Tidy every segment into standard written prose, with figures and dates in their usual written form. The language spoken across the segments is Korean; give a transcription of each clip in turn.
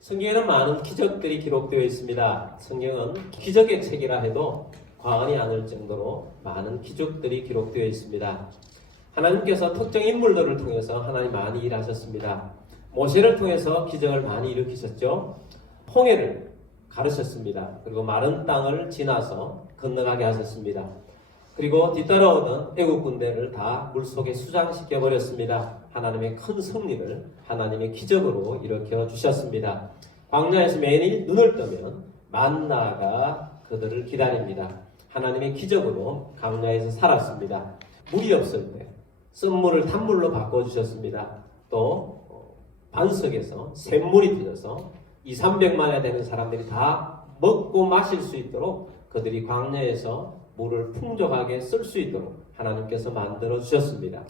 성경에는 많은 기적들이 기록되어 있습니다. 성경은 기적의 책이라 해도 과언이 아닐 정도로 많은 기적들이 기록되어 있습니다. 하나님께서 특정 인물들을 통해서 하나님 많이 일하셨습니다. 모세를 통해서 기적을 많이 일으키셨죠. 홍해를 가르셨습니다. 그리고 마른 땅을 지나서 건너가게 하셨습니다. 그리고 뒤따라오던 애국 군대를 다 물속에 수장시켜 버렸습니다. 하나님의 큰 승리를 하나님의 기적으로 일으켜 주셨습니다. 광야에서 매일 눈을 뜨면 만나가 그들을 기다립니다. 하나님의 기적으로 광야에서 살았습니다. 물이 없을 때 쓴물을 단물로 바꿔주셨습니다. 또 반석에서 샘물이 터져서 200~300만에 되는 사람들이 다 먹고 마실 수 있도록 그들이 광야에서 물을 풍족하게 쓸 수 있도록 하나님께서 만들어 주셨습니다.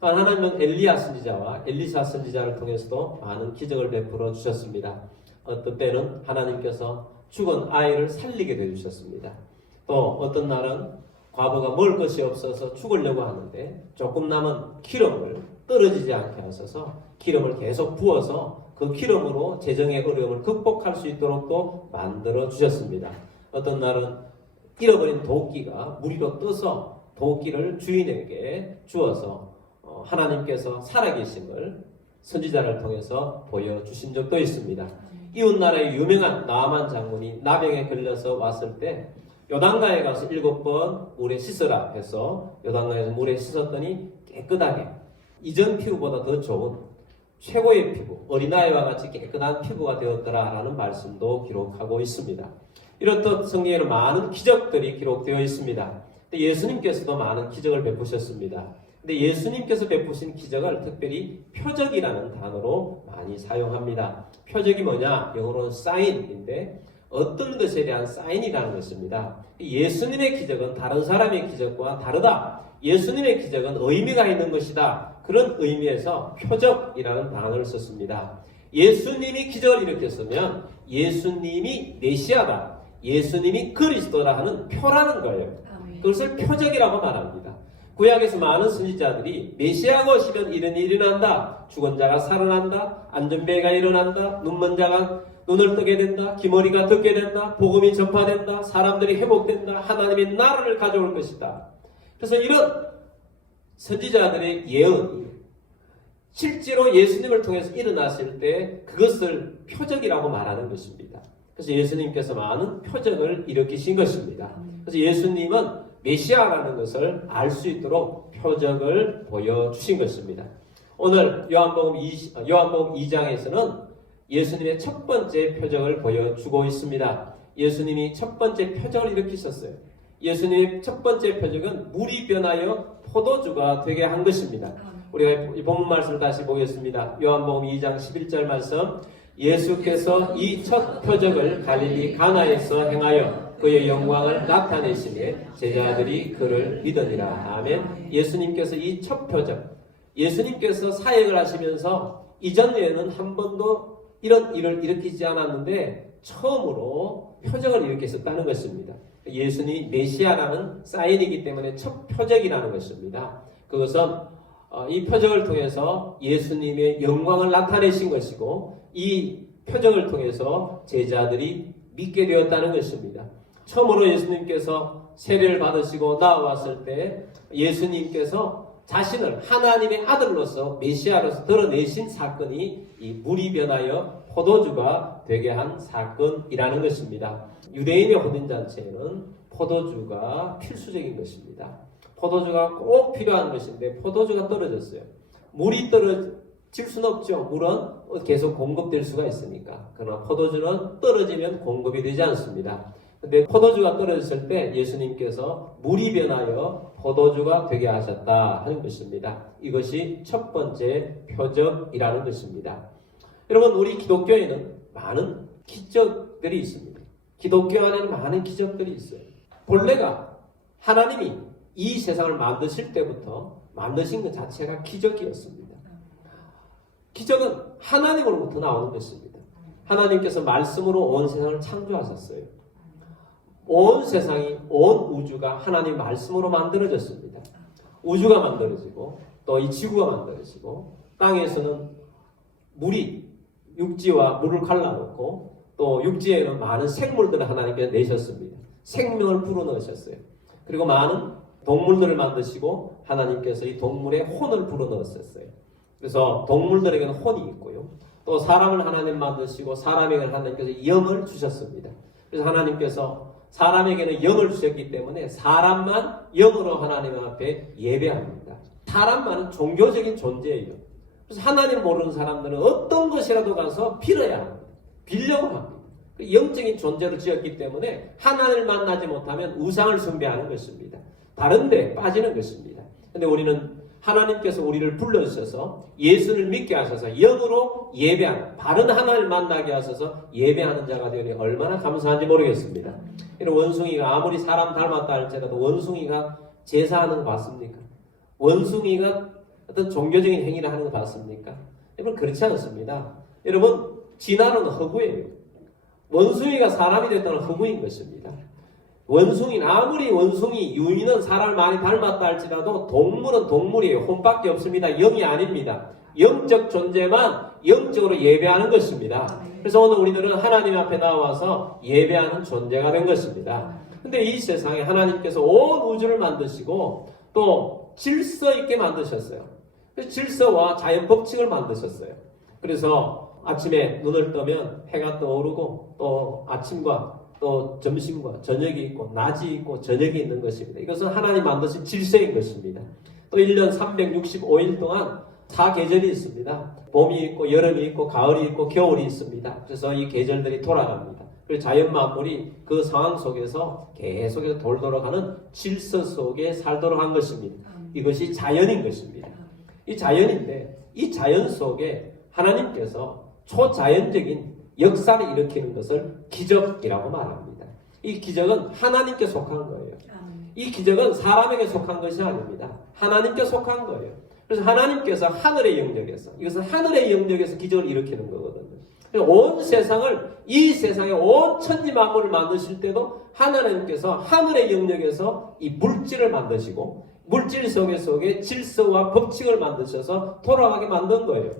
하나님은 엘리야 선지자와 엘리사 선지자를 통해서도 많은 기적을 베풀어 주셨습니다. 어떤 때는 하나님께서 죽은 아이를 살리게 해주셨습니다. 또 어떤 날은 과부가 먹을 것이 없어서 죽으려고 하는데 조금 남은 기름을 떨어지지 않게 하셔서 기름을 계속 부어서 그 기름으로 재정의 어려움을 극복할 수 있도록 또 만들어 주셨습니다. 어떤 날은 잃어버린 도끼가 무리로 떠서 도끼를 주인에게 주어서 하나님께서 살아계심을 선지자를 통해서 보여주신 적도 있습니다. 이웃나라의 유명한 나아만 장군이 나병에 걸려서 왔을 때 요단강에 가서 7번 물에 씻으라 해서 요단강에서 물에 씻었더니 깨끗하게 이전 피부보다 더 좋은 최고의 피부, 어린아이와 같이 깨끗한 피부가 되었더라라는 말씀도 기록하고 있습니다. 이렇듯 성경에는 많은 기적들이 기록되어 있습니다. 예수님께서도 많은 기적을 베푸셨습니다. 근데 예수님께서 베푸신 기적을 특별히 표적이라는 단어로 많이 사용합니다. 표적이 뭐냐? 영어로는 사인인데 어떤 것에 대한 사인이라는 것입니다. 예수님의 기적은 다른 사람의 기적과 다르다. 예수님의 기적은 의미가 있는 것이다. 그런 의미에서 표적이라는 단어를 썼습니다. 예수님이 기적을 일으켰으면 예수님이 메시아다. 예수님이 그리스도라 하는 표라는 거예요. 그것을 표적이라고 말합니다. 구약에서 많은 선지자들이 메시아가 오시면 이런 일이 일어난다. 죽은 자가 살아난다. 안전병이가 일어난다. 눈먼 자가 눈을 뜨게 된다. 귀머리가 듣게 된다. 복음이 전파된다. 사람들이 회복된다. 하나님의 나라를 가져올 것이다. 그래서 이런 선지자들의 예언이 실제로 예수님을 통해서 일어났을 때 그것을 표적이라고 말하는 것입니다. 그래서 예수님께서 많은 표적을 일으키신 것입니다. 그래서 예수님은 메시아라는 것을 알 수 있도록 표적을 보여주신 것입니다. 오늘 요한복음 2장에서는 예수님의 첫 번째 표적을 보여주고 있습니다. 예수님이 첫 번째 표적을 일으키셨어요. 예수님의 첫 번째 표적은 물이 변하여 포도주가 되게 한 것입니다. 우리가 이 본문 말씀을 다시 보겠습니다. 요한복음 2장 11절 말씀. 예수께서 이 첫 표적을 갈릴리 가나에서 행하여 그의 영광을 나타내시니 제자들이 그를 믿으니라. 아멘. 예수님께서 이 첫 표적, 예수님께서 사역을 하시면서 이전에는 한 번도 이런 일을 일으키지 않았는데 처음으로 표적을 일으켰었다는 것입니다. 예수님이 메시아라는 사인이기 때문에 첫 표적이라는 것입니다. 그것은 이 표적을 통해서 예수님의 영광을 나타내신 것이고 이 표적을 통해서 제자들이 믿게 되었다는 것입니다. 처음으로 예수님께서 세례를 받으시고 나왔을 때 예수님께서 자신을 하나님의 아들로서 메시아로서 드러내신 사건이 이 물이 변하여 포도주가 되게 한 사건이라는 것입니다. 유대인의 혼인잔치에는 포도주가 필수적인 것입니다. 포도주가 꼭 필요한 것인데 포도주가 떨어졌어요. 물이 떨어질 수는 없죠. 물은 계속 공급될 수가 있으니까. 그러나 포도주는 떨어지면 공급이 되지 않습니다. 근데 포도주가 떨어졌을 때 예수님께서 물이 변하여 포도주가 되게 하셨다 하는 것입니다. 이것이 첫 번째 표적이라는 것입니다. 여러분, 우리 기독교에는 많은 기적들이 있습니다. 기독교 안에는 많은 기적들이 있어요. 본래가 하나님이 이 세상을 만드실 때부터 만드신 것 자체가 기적이었습니다. 기적은 하나님으로부터 나오는 것입니다. 하나님께서 말씀으로 온 세상을 창조하셨어요. 온 세상이, 온 우주가 하나님 말씀으로 만들어졌습니다. 우주가 만들어지고 또 이 지구가 만들어지고 땅에서는 물이 육지와 물을 갈라놓고 또 육지에는 많은 생물들을 하나님께서 내셨습니다. 생명을 불어넣으셨어요. 그리고 많은 동물들을 만드시고 하나님께서 이 동물에 혼을 불어넣으셨어요. 그래서 동물들에게는 혼이 있고요. 또 사람을 하나님 만드시고 사람에게 하나님께서 영을 주셨습니다. 그래서 하나님께서 사람에게는 영을 주셨기 때문에 사람만 영으로 하나님 앞에 예배합니다. 사람만은 종교적인 존재예요. 그래서 하나님 모르는 사람들은 어떤 것이라도 가서 빌어야 합니다. 빌려고 합니다. 영적인 존재로 지었기 때문에 하나님을 만나지 못하면 우상을 숭배하는 것입니다. 다른 데 빠지는 것입니다. 근데 우리는 하나님께서 우리를 불러주셔서 예수를 믿게 하셔서 영으로 예배하는, 바른 하나님을 만나게 하셔서 예배하는 자가 되니 얼마나 감사한지 모르겠습니다. 원숭이가 아무리 사람 닮았다 할지라도 원숭이가 제사하는 거 봤습니까? 원숭이가 어떤 종교적인 행위를 하는 거 봤습니까? 여러분 그렇지 않습니다. 여러분 진화론은 허구예요. 원숭이가 사람이 됐다는 허구인 것입니다. 원숭이는 아무리 원숭이, 유인은 사람을 많이 닮았다 할지라도 동물은 동물이에요. 혼밖에 없습니다. 영이 아닙니다. 영적 존재만 영적으로 예배하는 것입니다. 그래서 오늘 우리들은 하나님 앞에 나와서 예배하는 존재가 된 것입니다. 근데 이 세상에 하나님께서 온 우주를 만드시고 또 질서 있게 만드셨어요. 그래서 질서와 자연 법칙을 만드셨어요. 그래서 아침에 눈을 뜨면 해가 떠오르고 또 아침과 또 점심과 저녁이 있고 낮이 있고 저녁이 있는 것입니다. 이것은 하나님 만드신 질서인 것입니다. 또 1년 365일 동안 4계절이 있습니다. 봄이 있고 여름이 있고 가을이 있고 겨울이 있습니다. 그래서 이 계절들이 돌아갑니다. 그리고 자연 만물이 그 상황 속에서 계속해서 돌아가는 질서 속에 살도록 한 것입니다. 이것이 자연인 것입니다. 이 자연인데 이 자연 속에 하나님께서 초자연적인 역사를 일으키는 것을 기적이라고 말합니다. 이 기적은 하나님께 속한 거예요. 이 기적은 사람에게 속한 것이 아닙니다. 하나님께 속한 거예요. 그래서 하나님께서 하늘의 영역에서, 이것은 하늘의 영역에서 기적을 일으키는 거거든요. 온 세상을, 이 세상에 온 천지 만물을 만드실 때도 하나님께서 하늘의 영역에서 이 물질을 만드시고 물질 속에 질서와 법칙을 만드셔서 돌아가게 만든 거예요.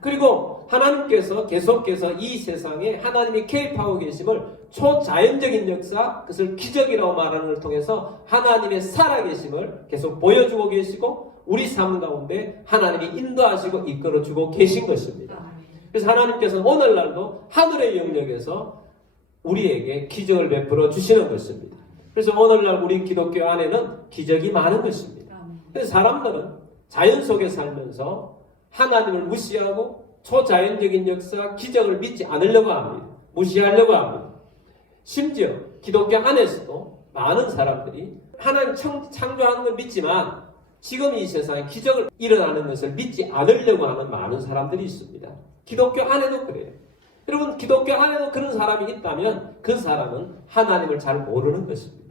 그리고 하나님께서 계속해서 이 세상에 하나님이 개입하고 계심을 초자연적인 역사, 그것을 기적이라고 말하는 것을 통해서 하나님의 살아계심을 계속 보여주고 계시고 우리 삶 가운데 하나님이 인도하시고 이끌어주고 계신 것입니다. 그래서 하나님께서는 오늘날도 하늘의 영역에서 우리에게 기적을 베풀어 주시는 것입니다. 그래서 오늘날 우리 기독교 안에는 기적이 많은 것입니다. 그래서 사람들은 자연 속에 살면서 하나님을 무시하고 초자연적인 역사, 기적을 믿지 않으려고 합니다. 무시하려고 합니다. 심지어 기독교 안에서도 많은 사람들이 하나님 창조하는 걸 믿지만 지금 이 세상에 기적을 일어나는 것을 믿지 않으려고 하는 많은 사람들이 있습니다. 기독교 안에도 그래요. 여러분 기독교 안에도 그런 사람이 있다면 그 사람은 하나님을 잘 모르는 것입니다.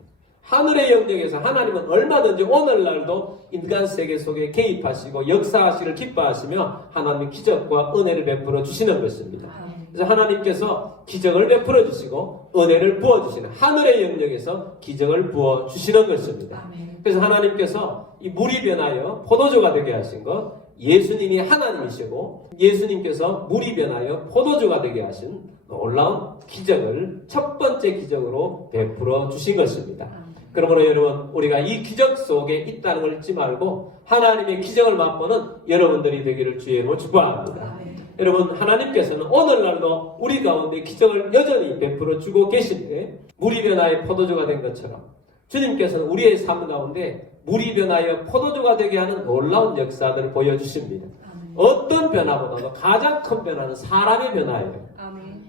하늘의 영역에서 하나님은 얼마든지 오늘날도 인간 세계 속에 개입하시고 역사하시기를 기뻐하시며 하나님의 기적과 은혜를 베풀어 주시는 것입니다. 그래서 하나님께서 기적을 베풀어 주시고 은혜를 부어 주시는 하늘의 영역에서 기적을 부어 주시는 것입니다. 그래서 하나님께서 이 물이 변하여 포도주가 되게 하신 것, 예수님이 하나님이시고 예수님께서 물이 변하여 포도주가 되게 하신 놀라운 기적을 첫 번째 기적으로 베풀어 주신 것입니다. 그러므로 여러분 우리가 이 기적 속에 있다는 걸 잊지 말고 하나님의 기적을 맛보는 여러분들이 되기를 주의 이름으로 축복합니다. 여러분 하나님께서는 오늘날도 우리 가운데 기적을 여전히 베풀어 주고 계신데 물이 변하여 포도주가 된 것처럼 주님께서는 우리의 삶 가운데 물이 변하여 포도주가 되게 하는 놀라운 역사들을 보여주십니다. 어떤 변화보다도 가장 큰 변화는 사람의 변화예요.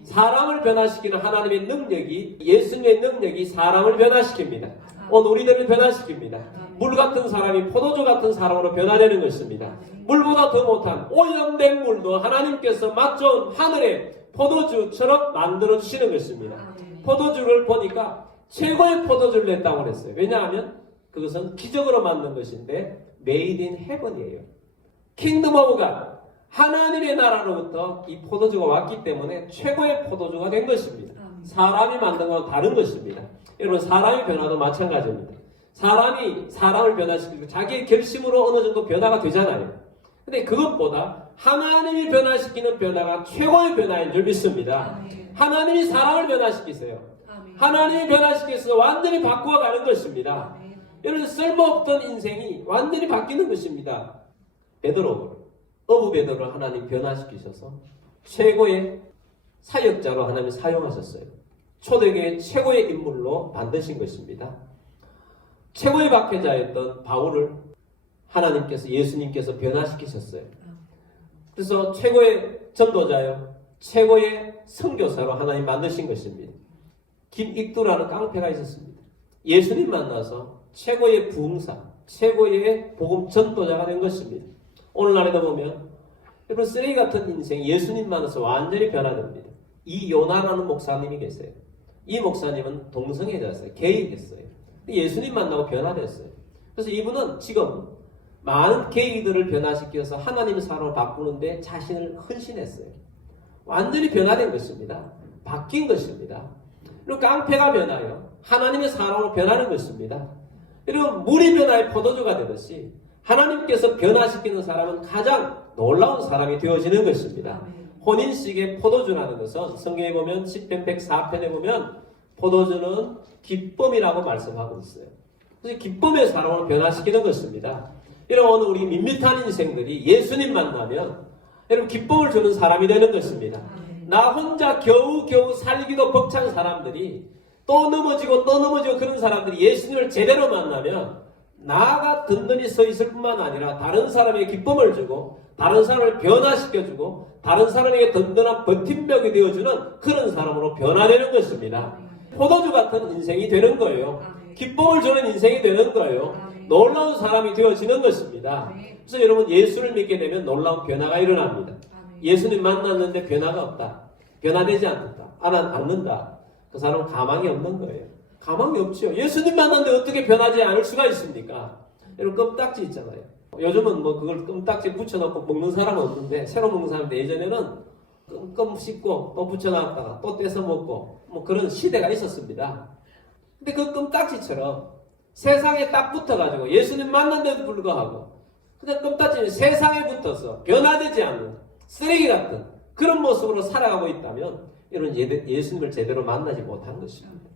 사람을 변화시키는 하나님의 능력이, 예수님의 능력이 사람을 변화시킵니다. 오늘 우리들을 변화시킵니다. 물 같은 사람이 포도주 같은 사람으로 변화되는 것입니다. 물보다 더 못한 오염된 물도 하나님께서 맛 좋은 하늘의 포도주처럼 만들어주시는 것입니다. 포도주를 보니까 최고의 포도주를 냈다고 그랬어요. 왜냐하면 그것은 기적으로 만든 것인데 Made in Heaven이에요. Kingdom of God. 하나님의 나라로부터 이 포도주가 왔기 때문에 최고의 포도주가 된 것입니다. 사람이 만든 것과 다른 것입니다. 여러분 사람의 변화도 마찬가지입니다. 사람이 사람을 변화시키고 자기의 결심으로 어느 정도 변화가 되잖아요. 근데 그것보다 하나님이 변화시키는 변화가 최고의 변화인 줄 믿습니다. 하나님이 사람을 변화시키세요. 하나님이 변화시켜서 완전히 바꾸어가는 것입니다. 여러분 쓸모없던 인생이 완전히 바뀌는 것입니다. 어부 베드로를 하나님 변화시키셔서 최고의 사역자로 하나님 사용하셨어요. 초대교회 최고의 인물로 만드신 것입니다. 최고의 박해자였던 바울을 하나님께서 예수님께서 변화시키셨어요. 그래서 최고의 전도자요, 최고의 선교사로 하나님 만드신 것입니다. 김익두라는 깡패가 있었습니다. 예수님 만나서 최고의 부흥사, 최고의 복음 전도자가 된 것입니다. 오늘날에도 보면 여러분 쓰레기 같은 인생 예수님 만나서 완전히 변화됩니다. 이요나라는 목사님이 계세요. 이 목사님은 동성애자였어요. 게이였어요. 예수님 만나고 변화됐어요. 그래서 이분은 지금 많은 게이들을 변화시켜서 하나님의 사람을 바꾸는데 자신을 헌신했어요. 완전히 변화된 것입니다. 바뀐 것입니다. 그리고 깡패가 변하여 하나님의 사람으로 변하는 것입니다. 그리고 물이 변화의 포도주가 되듯이 하나님께서 변화시키는 사람은 가장 놀라운 사람이 되어지는 것입니다. 혼인식의 포도주라는 것은 성경에 보면 시편 104편에 보면 포도주는 기쁨이라고 말씀하고 있어요. 그래서 기쁨의 사람을 변화시키는 것입니다. 여러분 우리 밋밋한 인생들이 예수님 만나면 여러분 기쁨을 주는 사람이 되는 것입니다. 나 혼자 겨우 살기도 벅찬 사람들이 또 넘어지고 그런 사람들이 예수님을 제대로 만나면 나가 든든히 서 있을 뿐만 아니라 다른 사람에게 기쁨을 주고 다른 사람을 변화시켜주고 다른 사람에게 든든한 버팀벽이 되어주는 그런 사람으로 변화되는 것입니다. 포도주 같은 인생이 되는 거예요. 기쁨을 주는 인생이 되는 거예요. 놀라운 사람이 되어지는 것입니다. 그래서 여러분 예수를 믿게 되면 놀라운 변화가 일어납니다. 예수님 만났는데 변화가 없다. 변화되지 않는다. 그 사람은 가망이 없는 거예요. 가망이 없죠. 예수님 만났는데 어떻게 변하지 않을 수가 있습니까? 여러분 껌딱지 있잖아요. 요즘은 뭐 그걸 껌딱지 붙여놓고 먹는 사람은 없는데 새로 먹는 사람인데 예전에는 껌 씹고 또 붙여놨다가 또 떼서 먹고 뭐 그런 시대가 있었습니다. 근데 그 껌딱지처럼 세상에 딱 붙어가지고 예수님 만난데도 불구하고 그냥 껌딱지는 세상에 붙어서 변화되지 않는 쓰레기 같은 그런 모습으로 살아가고 있다면 여러분 예수님을 제대로 만나지 못한 것입니다.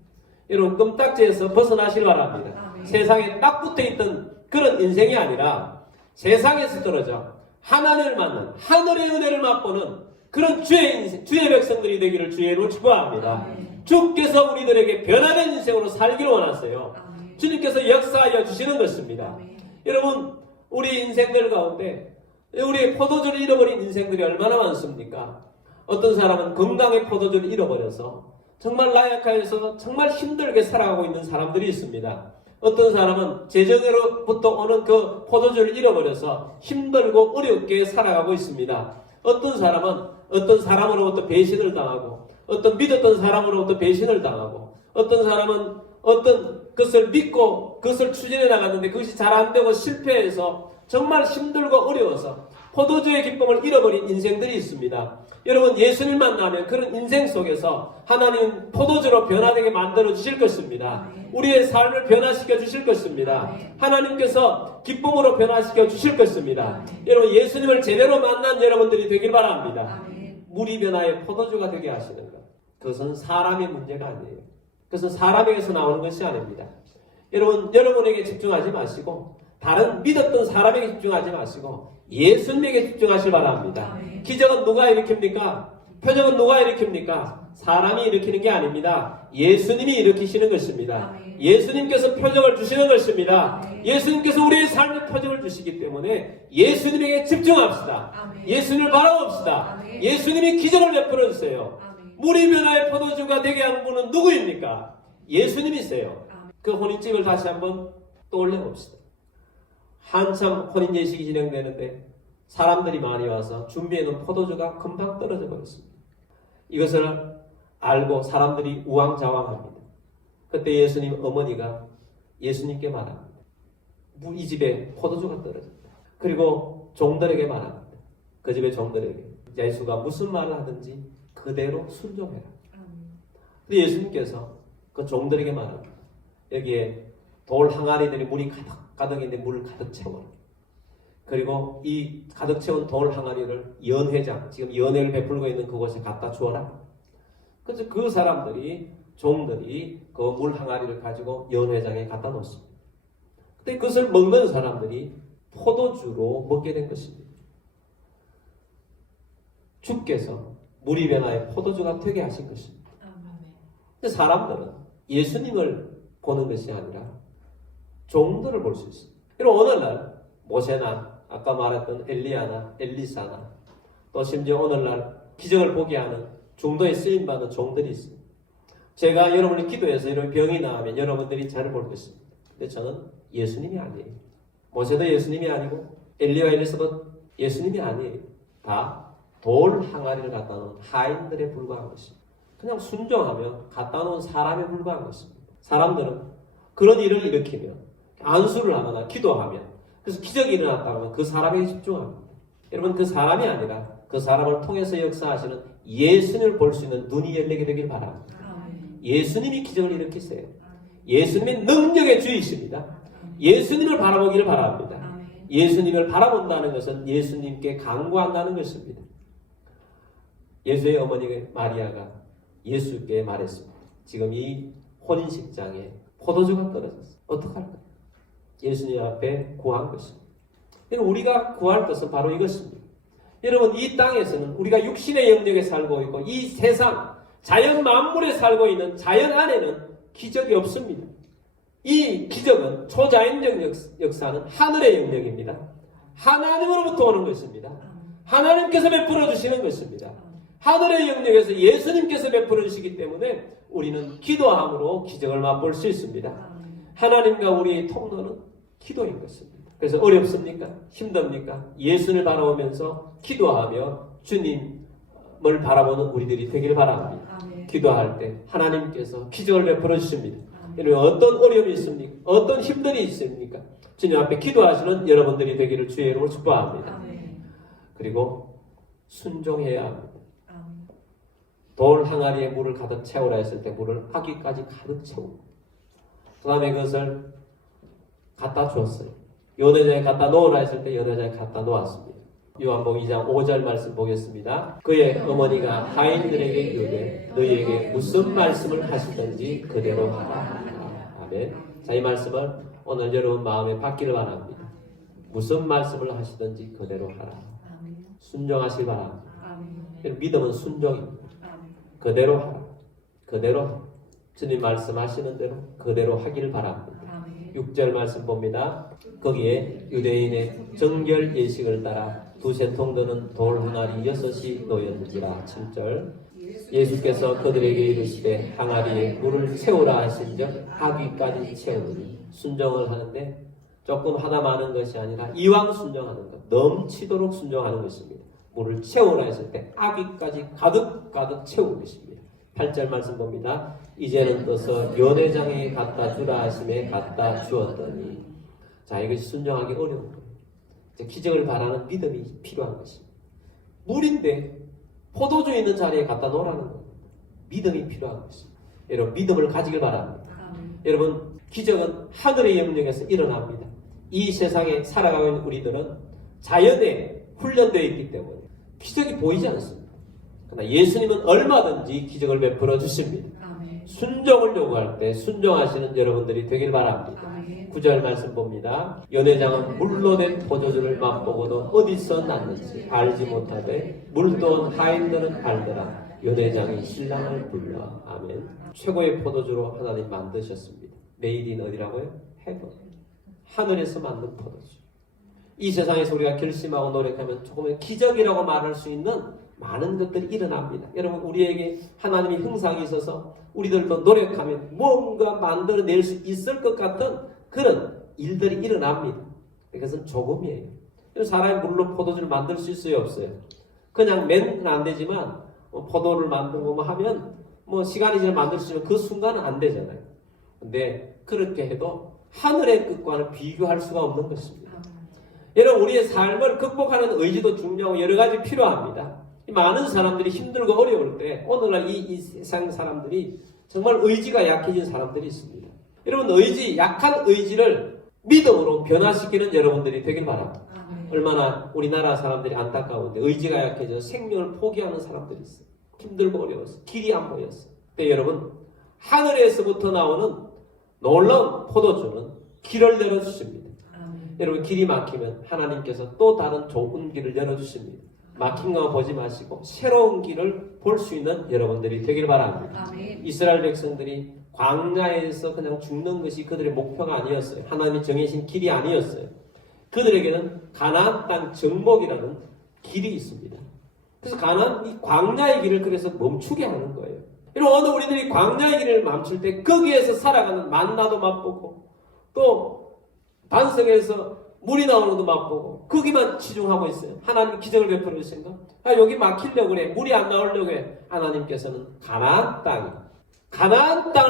여러분 껌딱지에서 벗어나시기 바랍니다. 세상에 딱 붙어있던 그런 인생이 아니라 세상에서 떨어져 하나님을 만난 하늘의 은혜를 맛보는 그런 주의 백성들이 되기를 주의로 축복합니다. 주께서 우리들에게 변화된 인생으로 살기를 원하세요. 주님께서 역사하여 주시는 것입니다. 여러분 우리 인생들 가운데 우리 포도주를 잃어버린 인생들이 얼마나 많습니까? 어떤 사람은 건강의 포도주를 잃어버려서 정말 나약하여서 정말 힘들게 살아가고 있는 사람들이 있습니다. 어떤 사람은 재정으로부터 오는 그 포도주를 잃어버려서 힘들고 어렵게 살아가고 있습니다. 어떤 사람은 어떤 사람으로부터 배신을 당하고 어떤 믿었던 사람으로부터 배신을 당하고 어떤 사람은 어떤 것을 믿고 그것을 추진해 나갔는데 그것이 잘 안 되고 실패해서 정말 힘들고 어려워서 포도주의 기쁨을 잃어버린 인생들이 있습니다. 여러분 예수님 만나면 그런 인생 속에서 하나님 포도주로 변화되게 만들어 주실 것입니다. 우리의 삶을 변화시켜 주실 것입니다. 하나님께서 기쁨으로 변화시켜 주실 것입니다. 여러분 예수님을 제대로 만난 여러분들이 되길 바랍니다. 물이 변화의 포도주가 되게 하시는 것. 그것은 사람의 문제가 아니에요. 그것은 사람에게서 나오는 것이 아닙니다. 여러분에게 집중하지 마시고 다른 믿었던 사람에게 집중하지 마시고 예수님에게 집중하시기 바랍니다. 기적은 누가 일으킵니까? 표적은 누가 일으킵니까? 사람이 일으키는 게 아닙니다. 예수님이 일으키시는 것입니다. 예수님께서 표적을 주시는 것입니다. 예수님께서 우리의 삶에 표적을 주시기 때문에 예수님에게 집중합시다. 예수님을 바라봅시다. 예수님이 기적을 베풀어 주세요. 물이 변화의 포도주가 되게 한 분은 누구입니까? 예수님이세요. 그 혼인집을 다시 한번 떠올려 봅시다. 한참 혼인 예식이 진행되는데 사람들이 많이 와서 준비해놓은 포도주가 금방 떨어져 버렸습니다. 이것을 알고 사람들이 우왕좌왕합니다. 그때 예수님 어머니가 예수님께 말합니다. 이 집에 포도주가 떨어졌다. 그리고 종들에게 말합니다. 그 집의 종들에게 예수가 무슨 말을 하든지 그대로 순종해라. 근데 예수님께서 그 종들에게 말합니다. 여기에 돌 항아리들이 물이 가득인데 물을 가득 채워라. 그리고 이 가득 채운 돌 항아리를 연회장, 지금 연회를 베풀고 있는 그곳에 갖다 주어라. 그래서 그 사람들이, 종들이 그 물 항아리를 가지고 연회장에 갖다 놓습니다. 근데 그것을 먹는 사람들이 포도주로 먹게 된 것입니다. 주께서 물이 변하여 포도주가 되게 하신 것입니다. 근데 사람들은 예수님을 보는 것이 아니라 종들을 볼 수 있습니다. 그리고 오늘날 모세나 아까 말했던 엘리야나 엘리사나 또 심지어 오늘날 기적을 보게 하는 중도에 쓰임받는 종들이 있습니다. 제가 여러분의 기도해서 이런 병이 나오면 여러분들이 잘 볼 것입니다. 근데 저는 예수님이 아니에요. 모세도 예수님이 아니고 엘리야 엘리사도 예수님이 아니에요. 다 돌 항아리를 갖다 놓은 하인들에 불과한 것입니다. 그냥 순종하며 갖다 놓은 사람에 불과한 것입니다. 사람들은 그런 일을 일으키면 안수를 하거나 기도하면 그래서 기적이 일어났다고 하면 그 사람에게 집중합니다. 여러분 그 사람이 아니라 그 사람을 통해서 역사하시는 예수님을 볼 수 있는 눈이 열리게 되길 바랍니다. 예수님이 기적을 일으키세요. 예수님의 능력의 주이십니다. 예수님을 바라보기를 바랍니다. 예수님을 바라본다는 것은 예수님께 간구한다는 것입니다. 예수의 어머니 마리아가 예수께 말했습니다. 지금 이 혼인식장에 포도주가 떨어졌어. 어떡할까요? 예수님 앞에 구한 것입니다. 우리가 구할 것은 바로 이것입니다. 여러분 이 땅에서는 우리가 육신의 영역에 살고 있고 이 세상 자연 만물에 살고 있는 자연 안에는 기적이 없습니다. 이 기적은 초자연적 역사는 하늘의 영역입니다. 하나님으로부터 오는 것입니다. 하나님께서 베풀어 주시는 것입니다. 하늘의 영역에서 예수님께서 베풀어 주시기 때문에 우리는 기도함으로 기적을 맛볼 수 있습니다. 하나님과 우리의 통로는 기도인 것입니다. 그래서 어렵습니까? 힘듭니까? 예수를 바라보면서 기도하며 주님을 바라보는 우리들이 되길 바랍니다. 기도할 때 하나님께서 기적을 베풀어 주십니다. 어떤 어려움이 있습니까? 어떤 힘들이 있습니까? 주님 앞에 기도하시는 여러분들이 되기를 주의 이름으로 축복합니다. 그리고 순종해야 합니다. 돌 항아리에 물을 가득 채우라 했을 때 물을 아기까지 가득 채웁니다. 그 다음에 그것을 갖다 주었어요. 연회장에 갖다 놓으라 했을 때 연회장에 갖다 놓았습니다. 요한복음 2장 5절 말씀 보겠습니다. 그의 어머니가 하인들에게 이르되 너희에게 무슨 말씀을 하시든지 그대로 하라. 아멘. 자, 이 말씀을 오늘 여러분 마음에 받기를 바랍니다. 무슨 말씀을 하시든지 그대로 하라. 순종하시기 바랍니다. 믿음은 순종입니다. 그대로 하라. 그대로 하라. 주님 말씀하시는 대로 그대로 하기를 바랍니다. 6절 말씀 봅니다. 거기에 유대인의 정결 예식을 따라 두세 통 드는 돌 항아리 6이 놓였는지라. 7절 예수께서 그들에게 이르시되 항아리에 물을 채우라 하신즉 아기까지 채우니. 순종을 하는데 조금 하다 마는 것이 아니라 이왕 순종하는 것, 넘치도록 순종하는 것입니다. 물을 채우라 했을 때 아기까지 가득 채우는 것입니다. 8절 말씀 봅니다. 이제는 떠서 연회장에 갖다 주라 하심에 갖다 주었더니. 자, 이것이 순종하기 어려운 거예요. 기적을 바라는 믿음이 필요한 것입니다. 물인데 포도주 있는 자리에 갖다 놓으라는 겁니다. 믿음이 필요한 것입니다. 여러분 믿음을 가지길 바랍니다. 여러분 기적은 하늘의 영역에서 일어납니다. 이 세상에 살아가고 있는 우리들은 자연에 훈련되어 있기 때문에 기적이 보이지 않습니다. 그러나 예수님은 얼마든지 기적을 베풀어 주십니다. 순종을 요구할 때 순종하시는 여러분들이 되길 바랍니다. 9절 말씀 봅니다. 연회장은 물로 된 포도주를 맛보고도 어디서 났는지 알지 못하되 물도 온 하인들은 알더라. 연회장이 신랑을 불러. 아멘. 최고의 포도주로 하나님 만드셨습니다. 메이드 인 어디라고요? 헤븐. 하늘에서 만든 포도주. 이 세상에서 우리가 결심하고 노력하면 조금의 기적이라고 말할 수 있는 많은 것들이 일어납니다. 여러분 우리에게 하나님의 형상이 있어서 우리들도 노력하면 뭔가 만들어낼 수 있을 것 같은 그런 일들이 일어납니다. 그것은 조금이에요. 사람이 물로 포도주를 만들 수 있어요? 없어요? 그냥 맨은 안 되지만 포도를 만들고 하면 시간이 지나면 만들 수 있는 그 순간은 안 되잖아요. 근데 그렇게 해도 하늘의 끝과는 비교할 수가 없는 것입니다. 여러분 우리의 삶을 극복하는 의지도 중요하고 여러 가지 필요합니다. 많은 사람들이 힘들고 어려울 때 오늘날 이 세상 사람들이 정말 의지가 약해진 사람들이 있습니다. 여러분 약한 의지를 믿음으로 변화시키는 여러분들이 되길 바랍니다. 얼마나 우리나라 사람들이 안타까운데 의지가 약해져 생명을 포기하는 사람들이 있어요. 힘들고 어려워서 길이 안 보였어요. 근데 여러분, 하늘에서부터 나오는 놀라운 포도주는 길을 열어주십니다. 여러분, 길이 막히면 하나님께서 또 다른 좋은 길을 열어주십니다. 막힌 거 보지 마시고 새로운 길을 볼 수 있는 여러분들이 되길 바랍니다. 이스라엘 백성들이 광야에서 그냥 죽는 것이 그들의 목표가 아니었어요. 하나님이 정해진 길이 아니었어요. 그들에게는 가나안 땅 정복이라는 길이 있습니다. 그래서 이 광야의 길을 그래서 멈추게 하는 거예요. 이런 오늘 우리들이 광야의 길을 멈출 때 거기에서 살아가는 만나도 맛보고 또 반석에서 물이 나오는 것도 맛보고 거기만 치중하고 있어요. 하나님 기적을 베풀어 주신가? 여기 막히려고 그래. 물이 안 나오려고 해. 하나님께서는 가나안 땅을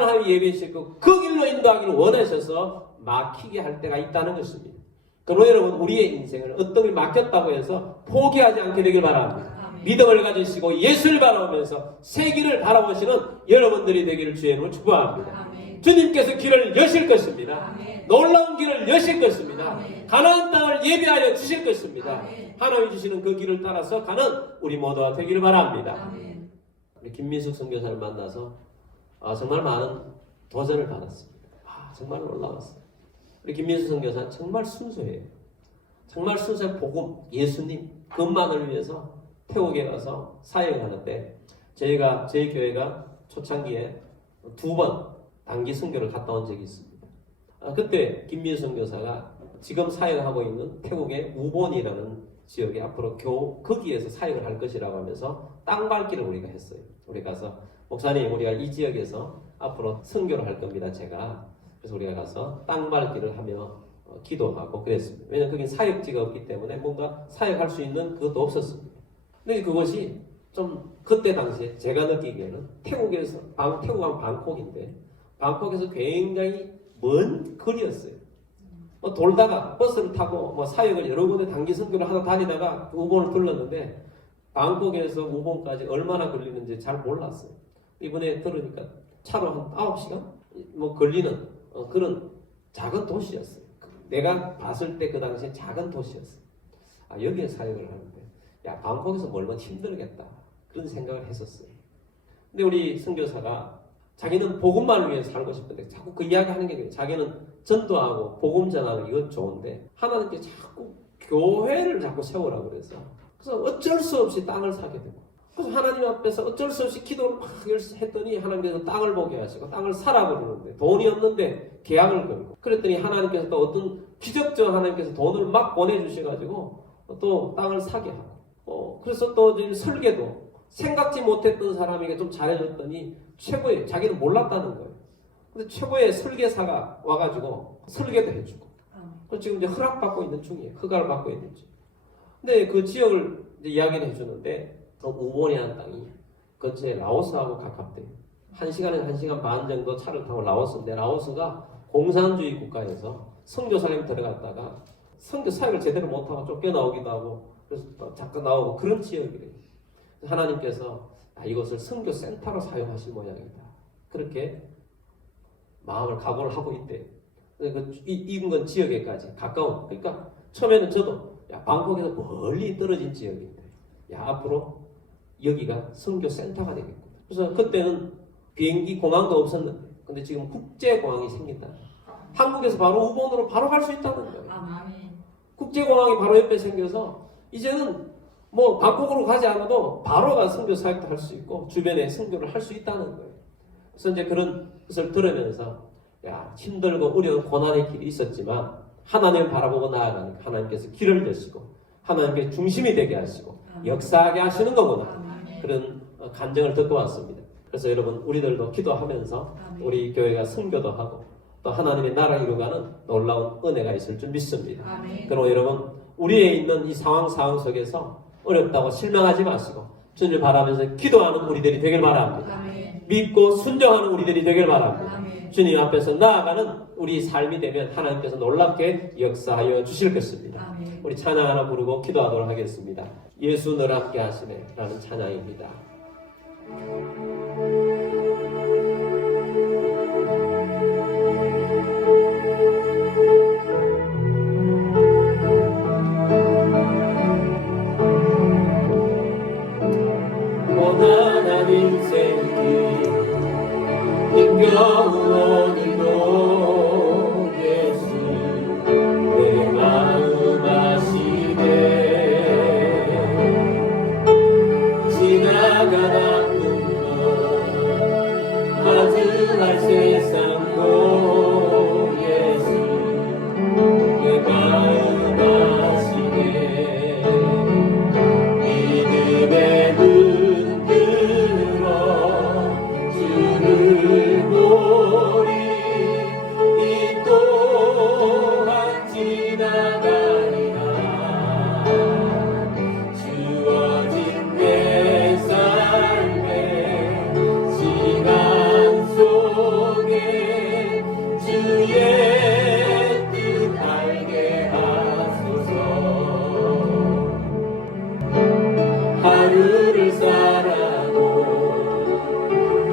하나님 예비하시고 그 길로 인도하기를 원하셔서 막히게 할 때가 있다는 것입니다. 그러므로 여러분, 우리의 인생을 어떤 게 막혔다고 해서 포기하지 않게 되길 바랍니다. 믿음을 가지시고 예수를 바라보면서 새 길을 바라보시는 여러분들이 되기를 주의 이름으로 축복합니다. 주님께서 길을 여실 것입니다. 놀라운 길을 여실 것입니다. 가나안 땅을 예비하여 주실 것입니다. 하나님이 주시는 그 길을 따라서 가는 우리 모두가 되기를 바랍니다. 우리 김민숙 선교사를 만나서 정말 많은 도전을 받았습니다. 정말 놀라웠어요. 우리 김민숙 선교사는 정말 순수해요. 정말 순수한 복음, 예수님 그것만을 위해서 태국에 가서 사역을 하는데 저희 교회가 초창기에 2번 단기 선교를 갔다 온 적이 있습니다. 그때 김민수 선교사가 지금 사역하고 있는 태국의 우본이라는 지역에 앞으로 거기에서 사역을 할 것이라고 하면서 땅 밟기를 우리가 했어요. 우리 가서 목사님, 우리가 이 지역에서 앞으로 선교를 할 겁니다. 그래서 우리가 가서 땅 밟기를 하며 기도하고 그랬습니다. 왜냐하면 거긴 사역지가 없기 때문에 뭔가 사역할 수 있는 그것도 없었습니다. 근데 그것이 좀 그때 당시에 제가 느끼기에는 태국에서 태국은 방콕인데 방콕에서 굉장히 먼 거리였어요. 돌다가 버스를 타고 사역을 여러 군데 단기 선교를 하다 다니다가 우본을 들렀는데 방콕에서 우본까지 얼마나 걸리는지 잘 몰랐어요. 이번에 들으니까 차로 한 9시간 걸리는 그런 작은 도시였어요. 내가 봤을 때 그 당시에 작은 도시였어요. 여기에 사역을 하는데 방콕에서 멀면 힘들겠다 그런 생각을 했었어요. 근데 우리 선교사가 자기는 복음만을 위해 살고 싶은데 자꾸 그 이야기 하는 게 자기는 전도하고 복음 전하는 이건 좋은데 하나님께 자꾸 교회를 자꾸 세우라고 그래서 그래서 어쩔 수 없이 땅을 사게 되고 그래서 하나님 앞에서 어쩔 수 없이 기도를 막 했더니 하나님께서 땅을 보게 하시고 땅을 사라고 그러는데 돈이 없는데 계약을 걸고 그랬더니 하나님께서 또 어떤 기적적 하나님께서 돈을 막 보내주셔가지고 또 땅을 사게 하고 그래서 또 설계도 생각지 못했던 사람에게 좀 잘해줬더니 최고의 자기는 몰랐다는 거예요. 근데 최고의 설계사가 와가지고 설계도 해주고 지금 이제 허락받고 있는 중이에요. 허가를 받고 있는 중. 근데 그 지역을 이제 이야기를 해주는데 우본이라는 땅이 근처에 라오스하고 가깝대요. 1시간에서 1시간 반 정도 차를 타고 라오스인데 라오스가 공산주의 국가에서 선교사님 들어갔다가 선교 사역을 제대로 못하고 쫓겨나오기도 하고 그래서 잠깐 나오고 그런 지역이래요. 하나님께서 이것을 선교 센터로 사용하실 모양이다. 그렇게 마음을 각오를 하고 있대요. 그 인근 지역에까지 가까운. 그러니까 처음에는 저도 방콕에서 멀리 떨어진 지역인데 앞으로 여기가 선교 센터가 되겠구나. 그래서 그때는 비행기 공항도 없었는데 근데 지금 국제공항이 생긴다. 한국에서 바로 우본으로 바로 갈 수 있다는 거예요. 국제공항이 바로 옆에 생겨서 이제는 방콕으로 가지 않아도 바로 가서 선교 사역도 할 수 있고 주변에 선교를 할 수 있다는 거예요. 그래서 이제 그런 것을 들으면서 힘들고 어려운 고난의 길이 있었지만 하나님을 바라보고 나아가니까 하나님께서 길을 여시고 하나님께 중심이 되게 하시고 역사하게 하시는 거구나. 그런 간증을 듣고 왔습니다. 그래서 여러분 우리들도 기도하면서 우리 교회가 선교도 하고 또 하나님의 나라 이루어가는 놀라운 은혜가 있을 줄 믿습니다. 그럼 여러분 우리의 있는 이 상황 속에서 어렵다고 실망하지 마시고 주님을 바라면서 기도하는 우리들이 되길 바랍니다. 믿고 순종하는 우리들이 되길 바랍니다. 주님 앞에서 나아가는 우리 삶이 되면 하나님께서 놀랍게 역사하여 주실 것입니다. 우리 찬양 하나 부르고 기도하도록 하겠습니다. 예수 늘 함께 하시네 라는 찬양입니다. 지난 인생길 힘겨운 오늘도 예수 내 마음 아시네. 지나간 아픔도 마주할 세상도 예수 내 마음 아시네. 믿음의 눈 들어 주를 보리. 이 또한 지나가리라. 주어진 내 삶의 시간 속에 주의 뜻 알게 하소서. 하루를 살아도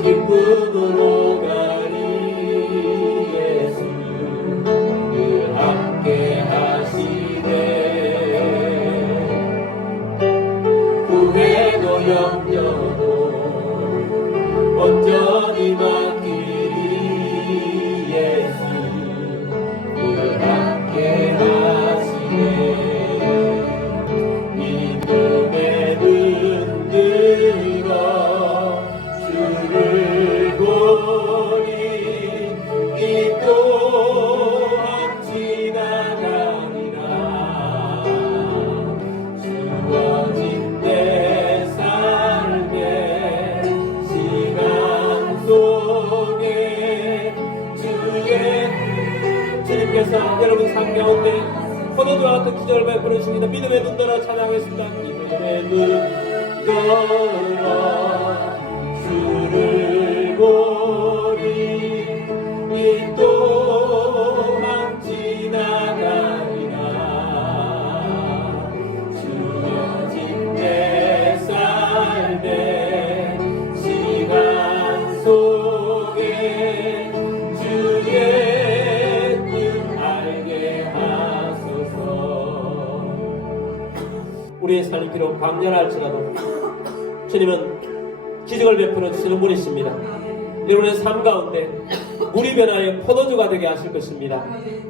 기쁨으로 가리. 예수 늘 함께 하시네. 후회도 염려도 온전히 맡기리. 예수 늘 함께 하시네. 믿음의 눈 들어 주를 보리. 이 또한 지나가리라. 주어진 내 삶의 시간 속에 주님께서 여러분 삶 가운데 포도주와 같은 기적을 베풀어 주십니다. 믿음의 눈 들어 찬양하겠습니다. 믿음의 눈 들어 주를 보리. 이 또한 지나가리라. 주어진 내 삶의 시간 속에 주의 뜻 알게 하소서. 우리의 삶이 비록 광야할지라도 주님은 기적을 베풀어 주시는 분이십니다. 여러분의 삶 가운데 물이 변화의 포도주가 되게 하실 것입니다.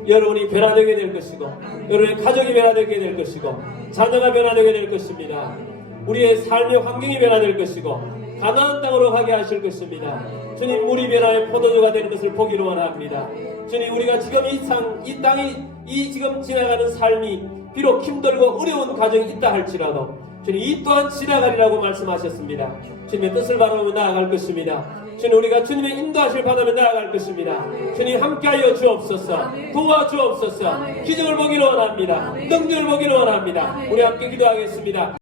여러분이 변화되게 될 것이고, 여러분의 가족이 변화되게 될 것이고, 자녀가 변화되게 될 것입니다. 우리의 삶의 환경이 변화될 것이고, 가나안 땅으로 가게 하실 것입니다. 주님, 물이 변화의 포도주가 되는 것을 보기를 원합니다. 주님, 우리가 지금 이 땅이 지금 지나가는 삶이 비록 힘들고 어려운 과정이 있다 할지라도 주님, 이 또한 지나가리라고 말씀하셨습니다. 주님의 뜻을 바라보며 나아갈 것입니다. 주님, 우리가 주님의 인도하실 바라며 나아갈 것입니다. 주님, 함께하여 주옵소서. 도와주옵소서. 기적을 보기를 원합니다. 능력을 보기를 원합니다. 우리 함께 기도하겠습니다.